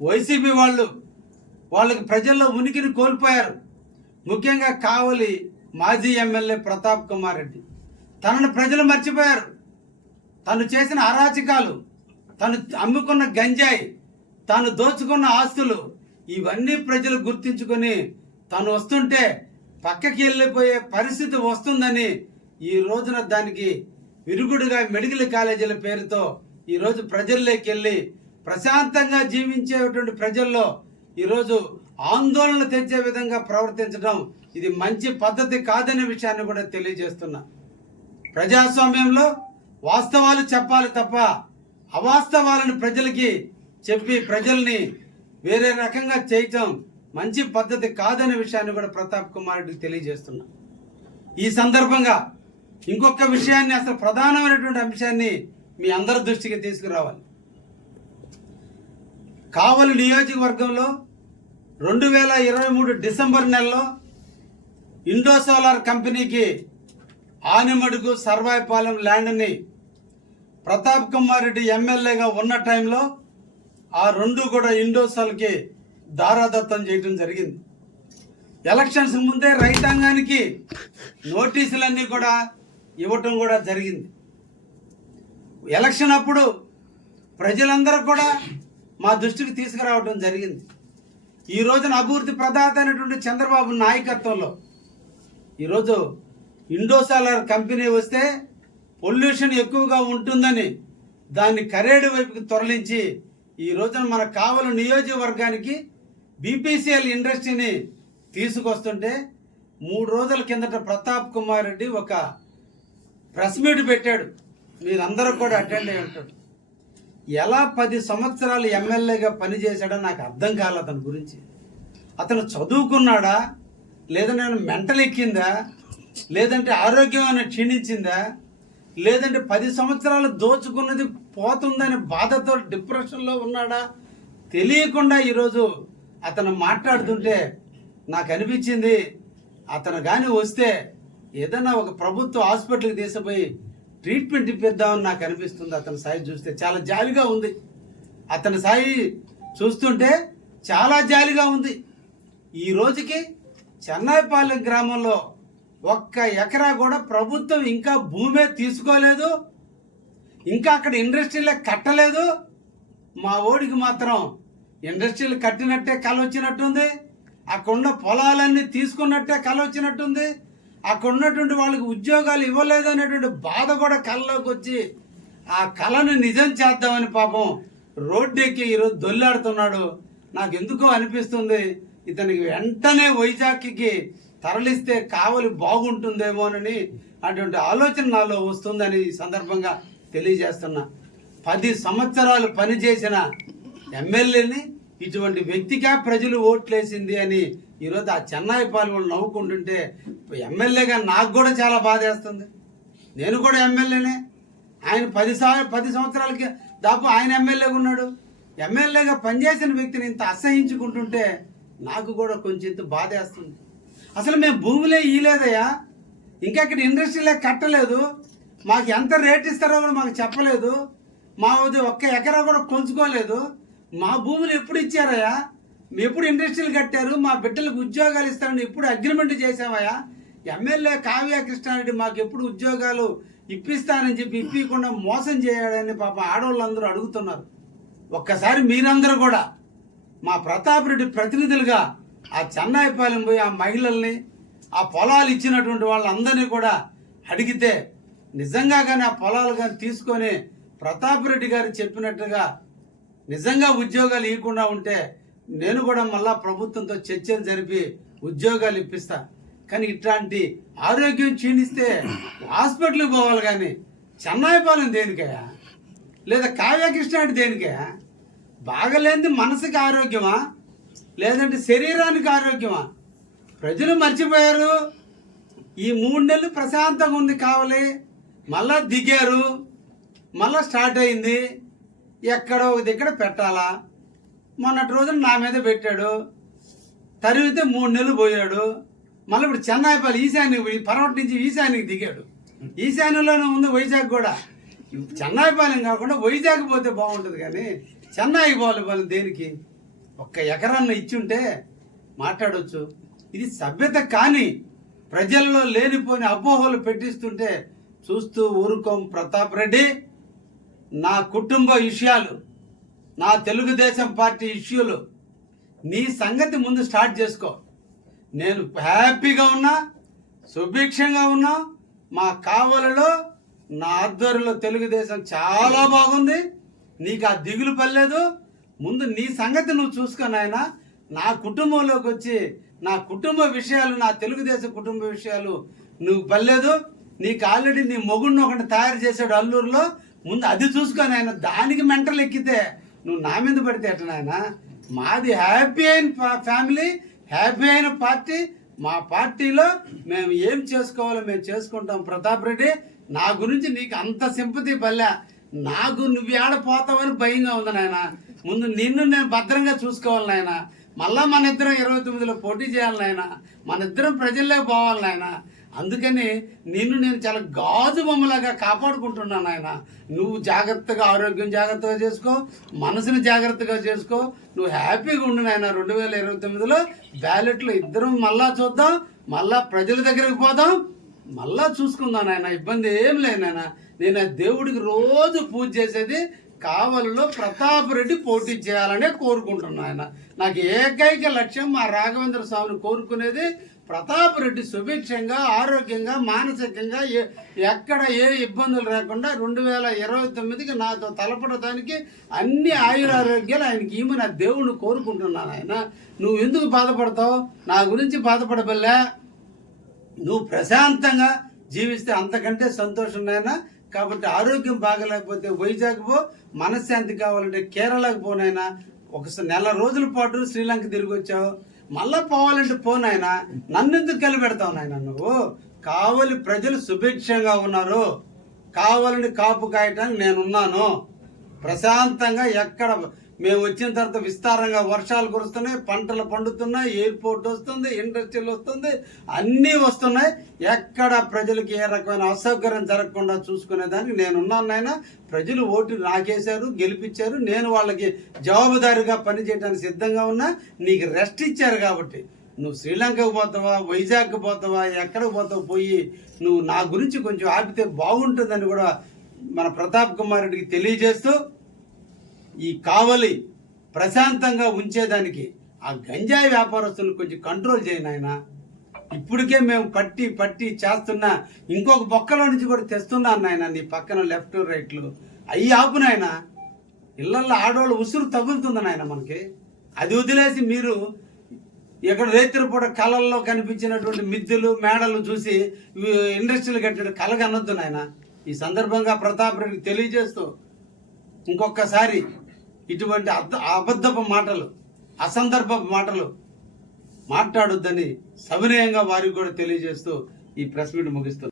YCP వాళ్ళు వాళ్ళకి ప్రజల్లో ఉనికిని కోల్పోయారు. ముఖ్యంగా కావలి మాజీ ఎమ్మెల్యే ప్రతాప్ కుమార్ రెడ్డి. తనను ప్రజలు మర్చిపోయారు. తను చేసిన అరాచకాలు తను అమ్ముకున్న గంజాయి తాను దోచుకున్న ఆస్తులు ఇవన్నీ ప్రజలు గుర్తించుకొని తను వస్తుంటే పక్కకి వెళ్ళిపోయే పరిస్థితి వస్తుందని ఈ రోజున దానికి విరుగుడుగా మెడికల్ కాలేజీల పేరుతో ఈరోజు ప్రజల్లోకి వెళ్ళి ప్రశాంతంగా జీవించేటువంటి ప్రజల్లో ఈరోజు ఆందోళన తెచ్చే విధంగా ప్రవర్తించడం ఇది మంచి పద్ధతి కాదనే విషయాన్ని కూడా తెలియజేస్తున్నా. ప్రజాస్వామ్యంలో వాస్తవాలు చెప్పాలి తప్ప అవాస్తవాలను ప్రజలకి చెప్పి ప్రజల్ని వేరే రకంగా చేయటం మంచి పద్ధతి కాదనే విషయాన్ని కూడా ప్రతాప్ కుమార్ రెడ్డికి తెలియజేస్తున్నా. ఈ సందర్భంగా ఇంకొక విషయాన్ని అసలు ప్రధానమైనటువంటి అంశాన్ని మీ అందరి దృష్టికి తీసుకురావాలి. కావలి నియోజకవర్గంలో రెండు వేల ఇరవై మూడు డిసెంబర్ నెలలో ఇండో సోలార్ కంపెనీకి ఆనిమడుగు సర్వాయిపాలెం ల్యాండ్ని ప్రతాప్ కుమార్ రెడ్డి ఎమ్మెల్యేగా ఉన్న టైంలో ఆ రెండు కూడా ఇండోసాల్కి దారాదత్తం చేయడం జరిగింది. ఎలక్షన్స్ ముందే రైతాంగానికి నోటీసులన్నీ కూడా ఇవ్వటం కూడా జరిగింది. ఎలక్షన్ అప్పుడు ప్రజలందరూ కూడా మా దృష్టికి తీసుకురావడం జరిగింది. ఈ రోజున అభివృద్ధి ప్రదాత అయినటువంటి చంద్రబాబు నాయకత్వంలో ఈరోజు ఇండోసాలర్ కంపెనీ వస్తే పొల్యూషన్ ఎక్కువగా ఉంటుందని దాన్ని కరేడు వైపుకి తొరలించి ఈ రోజున మన కావలి నియోజకవర్గానికి బీపీసీఎల్ ఇండస్ట్రీని తీసుకొస్తుంటే మూడు రోజుల కిందట ప్రతాప్ కుమార్ రెడ్డి ఒక ప్రెస్ మీట్ పెట్టాడు. మీరందరూ కూడా అటెండ్ అయ్యి ఉంటాడు ఎలా పది సంవత్సరాలు ఎమ్మెల్యేగా పనిచేశాడో నాకు అర్థం కాలే అతని గురించి. అతను చదువుకున్నాడా? లేదా నేను మెంటల్ ఎక్కిందా? లేదంటే ఆరోగ్యం అని క్షీణించిందా? లేదంటే పది సంవత్సరాలు దోచుకున్నది పోతుందని బాధతో డిప్రెషన్లో ఉన్నాడా? తెలియకుండా ఈరోజు అతను మాట్లాడుతుంటే నాకు అనిపించింది అతను కానీ వస్తే ఏదైనా ఒక ప్రభుత్వ హాస్పిటల్కి తీసుకుపోయి ట్రీట్మెంట్ ఇప్పిద్దామని నాకు అనిపిస్తుంది. అతని సాయి చూస్తే చాలా జాలిగా ఉంది. అతని సాయి చూస్తుంటే చాలా జాలిగా ఉంది. ఈ రోజుకి చెన్నైపాలెం గ్రామంలో ఒక్క ఎకరా కూడా ప్రభుత్వం ఇంకా భూమే తీసుకోలేదు. ఇంకా అక్కడ ఇండస్ట్రీలే కట్టలేదు. మా ఓడికి మాత్రం ఇండస్ట్రీలు కట్టినట్టే కల వచ్చినట్టుంది అక్కడ ఉన్న పొలాలన్నీ తీసుకున్నట్టే కల అక్కడ ఉన్నటువంటి వాళ్ళకి ఉద్యోగాలు ఇవ్వలేదు అనేటువంటి బాధ కూడా కళ్ళలోకి వచ్చి ఆ కళను నిజం చేద్దామని పాపం రోడ్డెక్కి ఈరోజు దొల్లాడుతున్నాడు. నాకు ఎందుకో అనిపిస్తుంది ఇతనికి వెంటనే వైజాగ్కి తరలిస్తే కావలి బాగుంటుందేమోనని అటువంటి ఆలోచన నాలో వస్తుందని ఈ సందర్భంగా తెలియజేస్తున్నా. పది సంవత్సరాలు పనిచేసిన ఎమ్మెల్యేని ఇటువంటి వ్యక్తిగా ప్రజలు ఓట్లేసింది అని ఈరోజు ఆ చెన్నై పాల్గొని నవ్వుకుంటుంటే ఎమ్మెల్యేగా నాకు కూడా చాలా బాధేస్తుంది. నేను కూడా ఎమ్మెల్యేనే. ఆయన పది పది సంవత్సరాలకి దాపు ఆయన ఎమ్మెల్యేగా ఉన్నాడు. ఎమ్మెల్యేగా పనిచేసిన వ్యక్తిని ఇంత అసహించుకుంటుంటే నాకు కూడా కొంచెం ఇంత బాధేస్తుంది. అసలు మేము భూములే ఇయలేదయ్యా ఇంకా ఇక్కడ ఇండస్ట్రీలే కట్టలేదు. మాకు ఎంత రేట్ ఇస్తారో కూడా మాకు చెప్పలేదు. మా ఒక్క ఎకరా కూడా కొంచుకోలేదు మా భూములు ఎప్పుడు ఇచ్చారయ్యా? ఎప్పుడు ఇండస్ట్రీలు కట్టారు? మా బిడ్డలకు ఉద్యోగాలు ఇస్తారని ఎప్పుడు అగ్రిమెంట్ చేసామయ్యా ఎమ్మెల్యే కావ్య కృష్ణారెడ్డి మాకు ఎప్పుడు ఉద్యోగాలు ఇప్పిస్తానని చెప్పి ఇప్పకుండా మోసం చేయాలని పాప ఆడవాళ్ళందరూ అడుగుతున్నారు. ఒక్కసారి మీరందరూ కూడా మా ప్రతాప్ రెడ్డి ప్రతినిధులుగా ఆ చెన్నాయిపాలెం పోయి ఆ మహిళల్ని ఆ పొలాలు ఇచ్చినటువంటి వాళ్ళందరినీ కూడా అడిగితే నిజంగా కానీ ఆ పొలాలు కానీ తీసుకొని ప్రతాప్ రెడ్డి గారు చెప్పినట్టుగా నిజంగా ఉద్యోగాలు ఇవ్వకుండా ఉంటే నేను కూడా మళ్ళా ప్రభుత్వంతో చర్చలు జరిపి ఉద్యోగాలు ఇప్పిస్తా. కానీ ఇట్లాంటి ఆరోగ్యం క్షీణిస్తే హాస్పిటల్కి పోవాలి కానీ చెన్నాయిపాలెం దేనికయ్యా? లేదా కావ్యకృష్ణ దేనికయ్యా? బాగలేనిది మనసుకి ఆరోగ్యమా? లేదంటే శరీరానికి ఆరోగ్యమా? ప్రజలు మర్చిపోయారు. ఈ మూడు నెలలు ప్రశాంతంగా ఉంది కావాలి. మళ్ళా దిగారు. మళ్ళా స్టార్ట్ అయింది. ఎక్కడో ఒక దగ్గర పెట్టాలా? మొన్నటి రోజున నా మీద పెట్టాడు. తరివితే మూడు నెలలు పోయాడు. మళ్ళీ ఇప్పుడు చెన్నైపల్లి పోయి పర్వటి నుంచి ఈశాన్యకి దిగాడు. ఈశాన్యంలోనే ఉంది వైజాగ్ కూడా. చెన్నాయిపాలెం కాకుండా వైజాగ్ పోతే బాగుంటుంది కానీ చెన్నై పోవాలి వాళ్ళు దేనికి? ఒక్క ఎకరాన్ని ఇచ్చుంటే మాట్లాడొచ్చు. ఇది సభ్యత కానీ ప్రజల్లో లేనిపోని అపోహలు పెట్టిస్తుంటే చూస్తూ ఊరుకోం ప్రతాప్ రెడ్డి. నా కుటుంబ విషయాలు. నా తెలుగుదేశం పార్టీ ఇష్యూలు నీ సంగతి ముందు స్టార్ట్ చేసుకో. నేను హ్యాపీగా ఉన్నా సుభిక్షంగా ఉన్నా మా కావలలో నా ఆధ్వర్యంలో తెలుగుదేశం చాలా బాగుంది. నీకు ఆ దిగులు పర్లేదు ముందు నీ సంగతి నువ్వు చూసుకో నాయన. నా కుటుంబంలోకి వచ్చి నా కుటుంబ విషయాలు నా తెలుగుదేశం కుటుంబ విషయాలు నువ్వు పర్లేదు నీకు ఆల్రెడీ నీ మొగుడిని ఒకటి తయారు చేశాడు అల్లూరులో. ముందు అది చూసుకొని ఆయన దానికి మెంటలు ఎక్కితే నువ్వు నా మీద పడితే ఎట్ట నాయన? మాది హ్యాపీ అయిన ఫా- ఫ్యామిలీ హ్యాపీ అయిన పార్టీ మా పార్టీలో మేము ఏం చేసుకోవాలో మేము చేసుకుంటాం. ప్రతాప్ రెడ్డి నా గురించి నీకు అంత సింపతి పల్లె. నాకు నువ్వు ఏడ పోతావని భయంగా ఉంది నాయన. ముందు నిన్ను నేను భద్రంగా చూసుకోవాలి నాయన. మళ్ళా మన ఇద్దరం ఇరవై తొమ్మిదిలో పోటీ చేయాలి నాయన. మన ఇద్దరం ప్రజల్లో పోవాలి నాయన. అందుకని నిన్ను నేను చాలా గాజు బొమ్మలాగా కాపాడుకుంటున్నాను ఆయన నువ్వు జాగ్రత్తగా ఆరోగ్యం జాగ్రత్తగా చేసుకో మనసుని జాగ్రత్తగా చేసుకో. నువ్వు హ్యాపీగా ఉండు నాయన. రెండు వేల ఇరవై తొమ్మిదిలో బ్యాలెట్లు ఇద్దరం మళ్ళా చూద్దాం మళ్ళా ప్రజల దగ్గరికి పోదాం మళ్ళా చూసుకుందాం నాయన. ఇబ్బంది ఏం లేదు నాయన. నేను ఆ దేవుడికి రోజు పూజ చేసేది కావలిలో ప్రతాప్ రెడ్డి పోటీ చేయాలనే కోరుకుంటున్నాను ఆయన నాకు ఏకైక లక్ష్యం మా రాఘవేంద్ర స్వామిని కోరుకునేది ప్రతాప్ రెడ్డి సుభిక్షంగా ఆరోగ్యంగా మానసికంగా ఎక్కడ ఏ ఇబ్బందులు లేకుండా రెండు వేల ఇరవై తొమ్మిదికి నాతో తలపడటానికి అన్ని ఆయురారోగ్యాలు ఆయనకి ఈమె నా దేవుణ్ణి కోరుకుంటున్నాను ఆయన. నువ్వు ఎందుకు బాధపడతావు? నా గురించి బాధపడబల్లే. నువ్వు ప్రశాంతంగా జీవిస్తే అంతకంటే సంతోషం నాయన. కాబట్టి ఆరోగ్యం బాగలేకపోతే వైజాగ్ పో మనశ్శాంతి కావాలంటే కేరళకు పోనైనా ఒకసారి నెల రోజుల పాటు శ్రీలంక తిరిగి వచ్చావు. మళ్ళా పోవాలంటే పోనాయనా నన్ను ఎందుకు కలిపెడతావు నాయన నువ్వు? కావలి ప్రజలు సుభిక్షంగా ఉన్నారు. కావాలని కాపు కాయటానికి నేనున్నాను. ప్రశాంతంగా ఎక్కడ మేము వచ్చిన తర్వాత విస్తారంగా వర్షాలు కురుస్తున్నాయి పంటలు పండుతున్నాయి ఎయిర్పోర్ట్ వస్తుంది ఇండస్ట్రీలు వస్తుంది అన్నీ వస్తున్నాయి. ఎక్కడ ప్రజలకి ఏ రకమైన అసౌకర్యం జరగకుండా చూసుకునేదానికి నేనున్నాను నాయన. ప్రజలు ఓటు నాకేశారు గెలిపించారు. నేను వాళ్ళకి జవాబుదారీగా పనిచేయడానికి సిద్ధంగా ఉన్నా. నీకు రెస్ట్ ఇచ్చారు కాబట్టి. నువ్వు శ్రీలంకకు పోతావా వైజాగ్కి పోతావా ఎక్కడికి పోతావు పోయి నువ్వు నా గురించి కొంచెం ఆపితే బాగుంటుందని కూడా మన ప్రతాప్ కుమార్ రెడ్డికి తెలియజేస్తూ ఈ కావలి ప్రశాంతంగా ఉంచేదానికి ఆ గంజాయి వ్యాపారస్తులను కొంచెం కంట్రోల్ చేయను ఆయన ఇప్పటికే మేము పట్టి పట్టి చేస్తున్నా ఇంకొక బొక్కలో నుంచి కూడా తెస్తున్నాను నాయన నీ పక్కన లెఫ్ట్ రైట్లు అవి ఆపు నాయన. ఇళ్ళల్లో ఆడవాళ్ళు ఉసురు తగులుతుంది నాయన మనకి. అది వదిలేసి మీరు ఇక్కడ కూడా కళల్లో కనిపించినటువంటి మిద్దెలు మేడలు చూసి ఇండస్ట్రీలు కట్టడం కలగనొద్దు నాయన. ఈ సందర్భంగా ప్రతాప్ రెడ్డికి తెలియజేస్తూ ఇంకొకసారి ఇటువంటి అబద్ధపు మాటలు అసందర్భపు మాటలు మాట్లాడొద్దని సవినయంగా వారికి కూడా తెలియజేస్తూ ఈ ప్రెస్ మీట్ ముగిస్తుంది